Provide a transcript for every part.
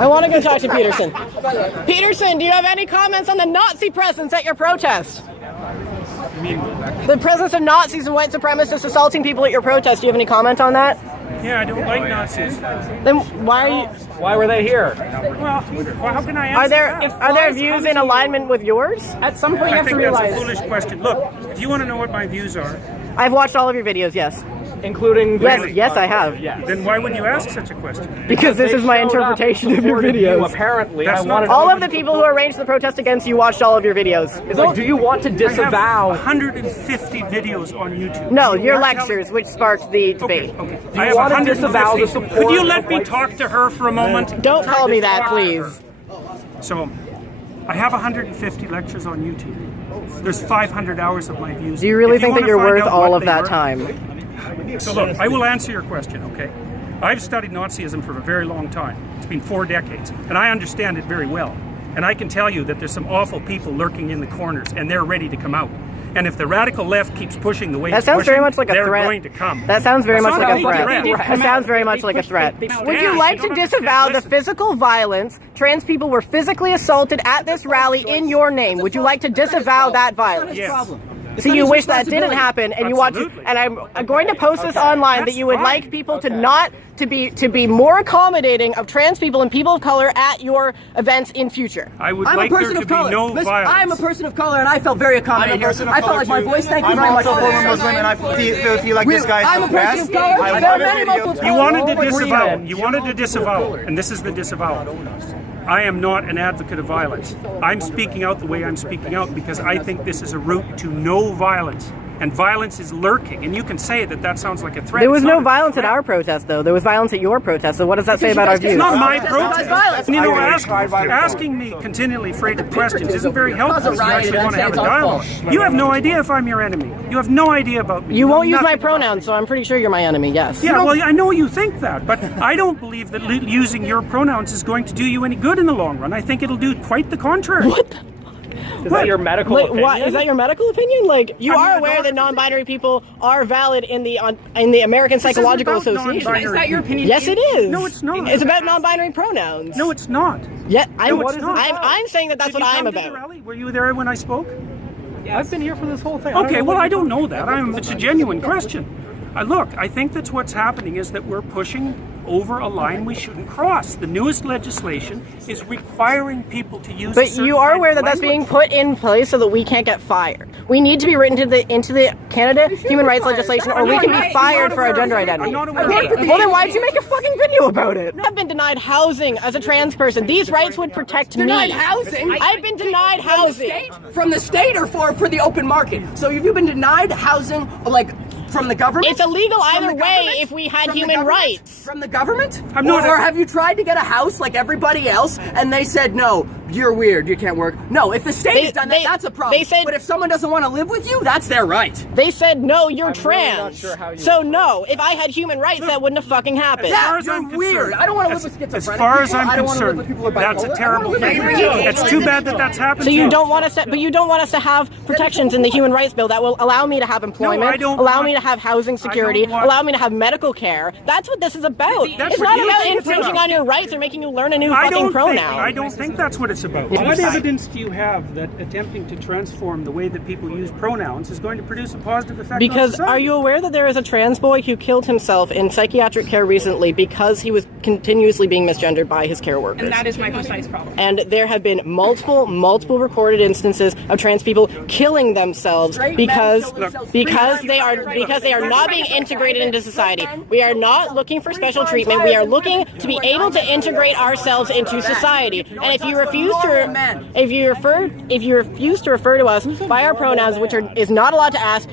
I want to go talk to Peterson. Peterson, do you have any comments on the Nazi presence at your protest? The presence of Nazis and white supremacists assaulting people at your protest. Do you have any comment on that? Yeah, I don't like Nazis. Then why are you? Why were they here? Well, how can I answer Are there views in alignment with yours? At some point, you have to realize. That's a foolish question. Look, do you want to know what my views are? I've watched all of your videos. Yes. Including yes, I have. Yes. Then why would you ask such a question? Because this is my interpretation of your videos. Apparently, all of the people who arranged the protest against you watched all of your videos. Like, do you want to disavow? I have 150 videos on YouTube. No, your lectures, which sparked the debate. Okay. Do you want to disavow the support? Could you let me talk to her for a moment? Don't call me that, please. So, I have 150 lectures on YouTube. There's 500 hours of my views. Do you really think that you're worth all of that time? So look, I will answer your question, okay? I've studied Nazism for a very long time. It's been 4 decades, and I understand it very well. And I can tell you that there's some awful people lurking in the corners, and they're ready to come out. And if the radical left keeps pushing the way that sounds very much like a threat. They're going to come. That sounds very much like a threat. That sounds very much like a threat. Would you like to disavow the physical violence? Trans people were physically assaulted at this rally in your name. Would you like to disavow that violence? Yes. So you wish that didn't happen, and you want to, and I'm going to post this online that you would like people to not to be more accommodating of trans people and people of color at your events in future. I would like there to be no violence. I'm a person of color, and I felt very accommodating here. I felt like my voice. Thank you very much. I'm also one of those women. I feel like this guy is the best. I'm a person of color. There are many multiple. You wanted to disavow. You wanted to disavow, and this is the disavowal. I am not an advocate of violence. I'm speaking out the way I'm speaking out because I think this is a route to no violence. And violence is lurking. And you can say that that sounds like a threat. There was no violence at our protest, though. There was violence at your protest. So what does that say about our views? It's not my protest. You know, asking me continually freighted questions isn't very helpful if you actually want to have a dialogue. You have no idea if I'm your enemy. You have no idea about me. You won't use my pronouns, so I'm pretty sure you're my enemy, yes. Yeah, well, I know you think that, but I don't believe that using your pronouns is going to do you any good in the long run. I think it'll do quite the contrary. What the? Is that your medical opinion? What, is that your medical opinion? Like, you are aware that non-binary people are valid in the American Psychological Association. Is that your opinion? Yes, it is. No, it's not. It's about non-binary pronouns. No, it's not. Yeah, I'm saying that that's what I'm about. The rally? Were you there when I spoke? Yes. I've been here for this whole thing. Okay, well, I don't know that. It's a genuine question. Look, I think that's what's happening is that we're pushing over a line we shouldn't cross. The newest legislation is requiring people to use. But you are aware that that's being put in place so that we can't get fired. We need to be written into the Canada human rights legislation, or we can be fired for our gender identity. I'm not aware. Well, then why did you make a fucking video about it? I've been denied housing as a trans person. These rights would protect me. Denied housing? I've been denied housing. From the state or for the open market? So have you been denied housing, like, from the government? It's illegal either way if we had human rights. From the government? Or have you tried to get a house like everybody else and they said, no, you're weird, you can't work? No, if the state has done that, that's a problem. But if someone doesn't want to live with you, that's their right. They said, no, you're trans. Really sure so no, if I had human rights, that wouldn't have fucking happened. Yeah, you're weird. I don't want to live with schizophrenic As far as I'm concerned, that's a terrible thing. It's too bad that that's happened. So you don't want us to, but you don't want us to have protections in the human rights bill that will allow me to have employment, allow me to have housing security, allow me to have medical care. That's what this is about. It's not about infringing on your rights or making you learn a new fucking pronoun. I don't think that's what it's about. What evidence do you have that attempting to transform the way that people use pronouns is going to produce a positive effect on Because society? are you aware that there is a trans boy who killed himself in psychiatric care recently because he was continuously being misgendered by his care workers? And that is my precise problem. And there have been multiple recorded instances of trans people killing themselves because they are not being integrated into society. We are not looking for special treatment. We are looking to be able to integrate ourselves into society. And if you refuse to refer to us by our pronouns, which is not allowed to ask,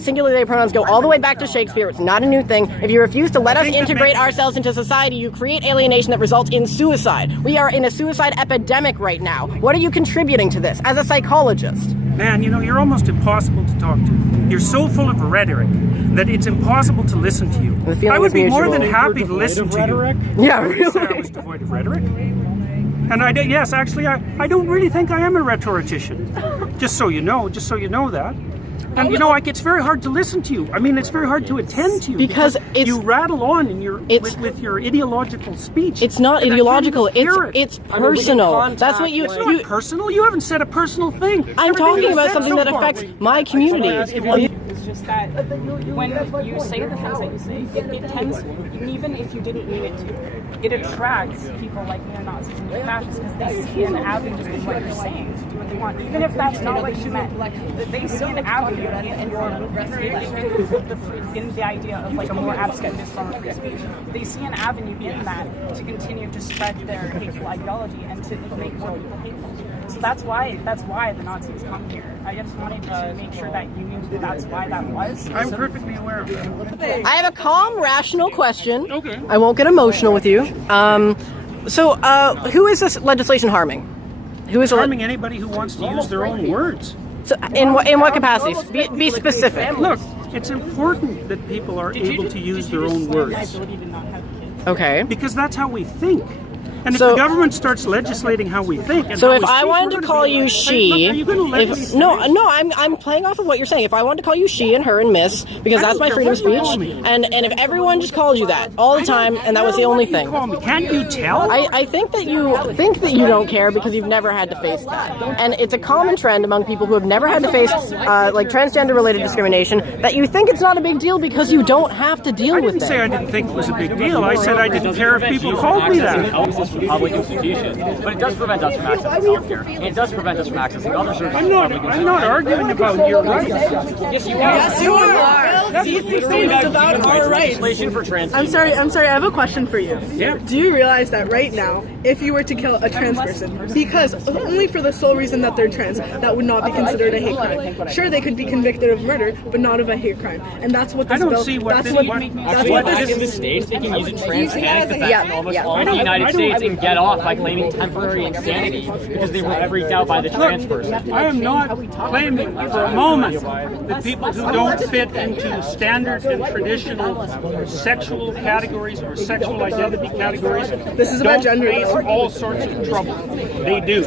singular they pronouns go all the way back to Shakespeare. It's not a new thing. If you refuse to let us integrate ourselves into society, you create alienation that results in suicide. We are in a suicide epidemic right now. What are you contributing to this as a psychologist? Man, you know, you're almost impossible to talk to. You're so full of rhetoric that it's impossible to listen to you. I would be more than happy to listen to you. Yeah, really? I was devoid of rhetoric. And I don't really think I am a rhetorician. Just so you know that. And you know, like, it's very hard to listen to you. I mean, it's very hard to attend to you because you rattle on in your with your ideological speech. It's not ideological. It's personal. That's what you. It's not personal. You haven't said a personal thing. I'm talking about something that affects my community. It's just that when you say the things that you say, it tends, even if you didn't mean it to, it attracts people like neo-Nazis and fascists because they see an avenue in what you're saying to do what they want, even if that's not what you meant. They see an avenue in the idea of like a more abstract form of free speech. They see an avenue in that to continue to spread their hateful ideology and to make more people hateful. So that's why the Nazis come here. I just wanted to make sure that you knew that's why that was. I'm perfectly aware of that. I have a calm, rational question. Okay. I won't get emotional with you. Who is this legislation harming? Who is harming anybody who wants to use their own words? So in what capacity? Be specific. Look, it's important that people are able to use their own words. Okay. Because that's how we think. And if the government starts legislating how we think, and so if I wanted to call you she, are you going to let me say? No, I'm playing off of what you're saying. If I wanted to call you she and her and miss, because that's my freedom of speech, and if everyone just called you that all the time, and that was the only thing, can't you tell? I think that you don't care because you've never had to face that, and it's a common trend among people who have never had to face like transgender related discrimination that you think it's not a big deal because you don't have to deal with it. I didn't say I didn't think it was a big deal. I said I didn't care if people called me that. Public institutions, but it does prevent us from accessing healthcare. It does prevent us from accessing other services. I'm not arguing about your rights. Yes, you are. Yes, you are. These things about our rights. For trans I'm sorry. I have a question for you. Yeah. Do you realize that right now, if you were to kill a trans person, because only for the sole reason that they're trans, that would not be considered a hate crime. Sure, they could be convicted of murder, but not of a hate crime. And that's what this bill. That's what this in the States, they can use a trans panic attack in almost all of the United States and get off by claiming temporary insanity because they were freaked out by the trans person. I am not claiming for a moment that people who don't fit into standard and traditional sexual categories or sexual identity categories this is about gender face all sorts of trouble. They do.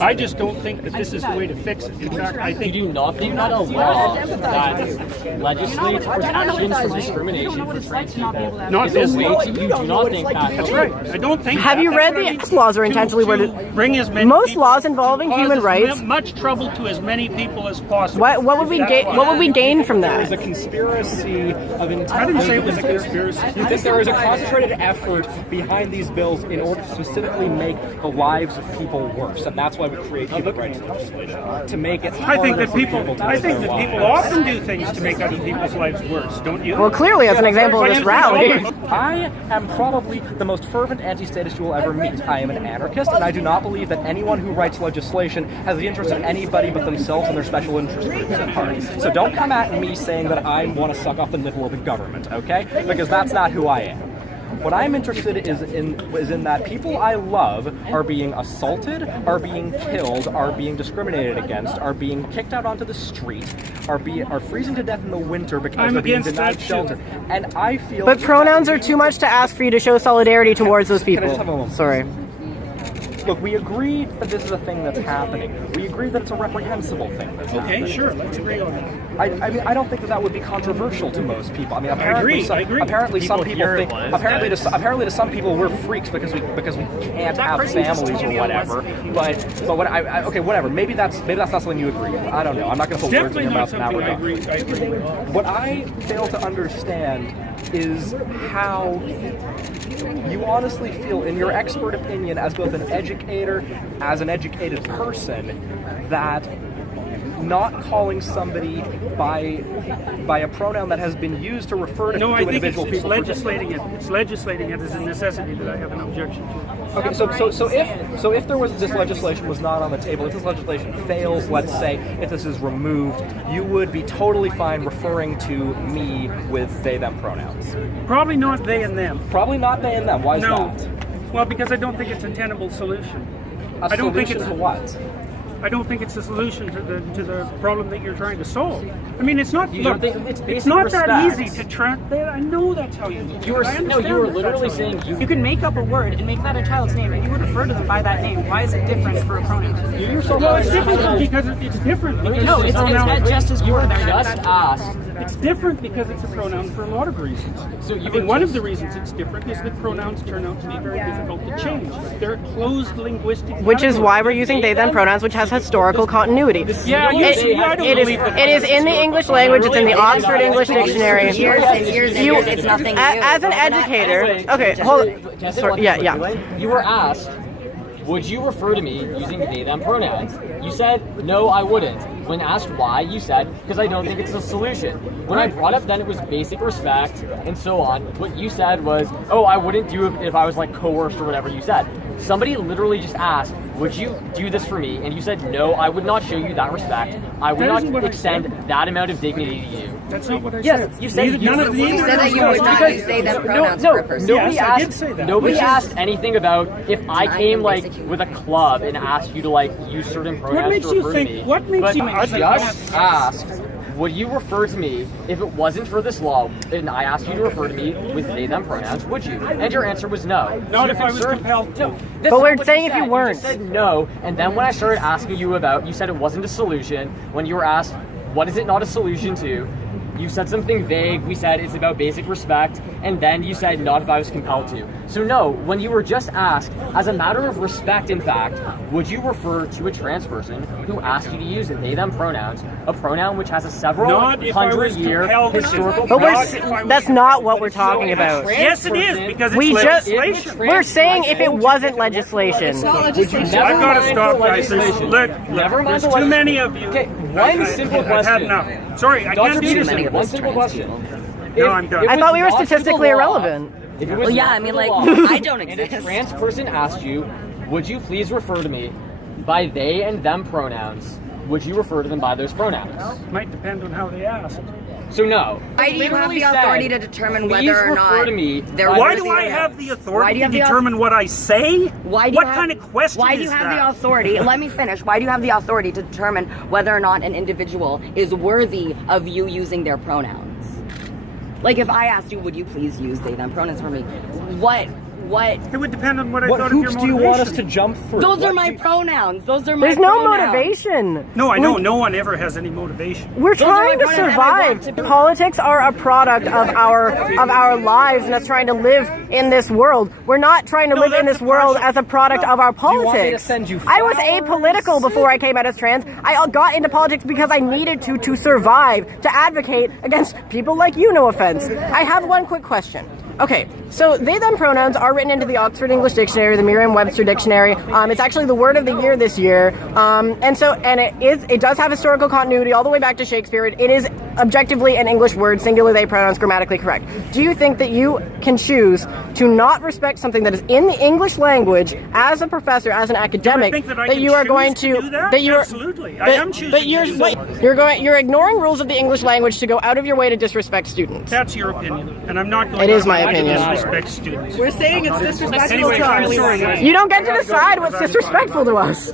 I just don't think that this is the way to fix it. In fact, I think do you not a law that legislates protections from discrimination for trans people? Not this way. You do not think that. That's right. I don't think. Have you read the laws are intentionally worded? Bring as many most laws involving human rights. Much trouble to as many people as possible. What would we gain? What would we gain from that? There's a conspiracy of intent. I didn't say it was a conspiracy. You think there is a concentrated effort behind these bills in order to specifically make the lives of people worse, and that's why we create human rights legislation to make it. I think that people often do things to make other people's lives worse. Don't you? Well, clearly, as an example of this rally. I am probably the most fervent anti-statist you will ever meet. I am an anarchist, and I do not believe that anyone who writes legislation has the interest of anybody but themselves and their special interest groups at heart. So don't come at me saying that I want to suck off the nipple of the government, okay? Because that's not who I am. What I'm interested is in that people I love are being assaulted, are being killed, are being discriminated against, are being kicked out onto the street, are freezing to death in the winter because they're being denied shelter. And I feel. But pronouns are too much to ask for you to show solidarity towards those people. Sorry. Look, we agree that this is a thing that's happening. We agree that it's a reprehensible thing that's happening. Okay, sure, let's agree on that. I mean, I don't think that would be controversial to most people. I mean, apparently, I agree. Apparently, some people think. Apparently, to some people, we're freaks because we can't have families or whatever. But what okay, whatever. Maybe that's not something you agree with. I don't know. I'm not going to put words in your mouth in that regard. I agree with. What I fail to understand is how you honestly feel, in your expert opinion, as both an educator, as an educated person, that not calling somebody by a pronoun that has been used to refer to individual people. It's legislating it as a necessity that I have an objection to. Okay, so if there was this legislation was not on the table, if this legislation fails, let's say, if this is removed, you would be totally fine referring to me with they them pronouns. Probably not they and them. Probably not they and them. Why is that? Well, because I don't think it's a tenable solution. I don't think it's a what? I don't think it's the solution to the problem that you're trying to solve. I mean, it's not. Look, it's not that easy to track that. I know that's how you. You were literally saying you can make up a word and make that a child's name, and you would refer to them by that name. Why is it different for a pronoun? Well, it's different because it's different. No, it's just as core. Just asked. It's different because it's a pronoun for a lot of reasons. So I mean, one of the reasons it's different is that pronouns turn out to be very difficult to change. They're a closed linguistic. Which is why we're using they them pronouns, which has historical continuity. Yeah, it is in the English language. It's in the Oxford English Dictionary. Years and years and years. It's nothing new. As an educator, okay, hold on. Sorry, yeah. You were asked, would you refer to me using they them pronouns? You said, no, I wouldn't. When asked why, you said, because I don't think it's a solution. When I brought up then it was basic respect and so on, what you said was, oh, I wouldn't do it if I was like coerced or whatever you said. Somebody literally just asked, would you do this for me? And you said, no, I would not show you that respect. I would not extend that amount of dignity to you. That's not what I said. Yes, you said you said that you would not use they them pronouns for a person. Nobody asked anything about if I came like with a club and asked you to like use certain pronouns to refer to me. What makes you I just asked, would you refer to me if it wasn't for this law and I asked you to refer to me with they them pronouns, would you? And your answer was no. Not if I was compelled to. But we're saying if you weren't. You said no, and then when I started asking you about, you said it wasn't a solution. When you were asked, what is it not a solution to? You said something vague. We said it's about basic respect, and then you said not if I was compelled to. So no, when you were just asked, as a matter of respect, in fact, would you refer to a trans person who asked you to use they them pronouns, a pronoun which has a several hundred-year historical? But that's not what we're talking about. Yes, it is because it's legislation. We're saying if it wasn't legislation. It's not legislation. I've got to stop, guys. There's too many of you. Okay, one simple question. I've had enough. Sorry, I can't do this. One simple question. No, I'm done. I thought we were statistically irrelevant. Well, yeah, I mean, like, I don't exist. And a trans person asked you, would you please refer to me by they and them pronouns? Would you refer to them by those pronouns? Might depend on how they asked. So no. Why do you have the authority to determine whether or not Why do I have the authority to determine what I say? What kind of question is that? Why do you have the authority? Let me finish. Why do you have the authority to determine whether or not an individual is worthy of you using their pronouns? Like, if I asked you, would you please use they them pronouns for me? What? It would depend on what I What thought of your hoops motivation. do you want us to jump through? Those are my pronouns. Those are my There's no pronouns. motivation. No, I know. No one ever has any motivation. We're trying to survive. Politics are a product of our lives and us trying to live in this world. We're not trying to live in this world as a product of our politics. Do you want me to send you I was flowers? apolitical before I came out as trans. I got into politics because I needed to survive, to advocate against people like you, no offense. I have one quick question. Okay, so they them pronouns are written into the Oxford English Dictionary, the Merriam-Webster Dictionary. It's actually the word of the year this year, and it does have historical continuity all the way back to Shakespeare. It is objectively an English word, singular they pronouns, grammatically correct. Do you think that you can choose to not respect something that is in the English language as a professor, as an academic, that you are going to that you're absolutely? I am choosing. But you're ignoring rules of the English language to go out of your way to disrespect students. That's your opinion, and I'm not going. It is my opinion. Disrespect students. We're saying it's disrespectful Anyway, to I'm us. sorry. You don't get to decide what's disrespectful to us.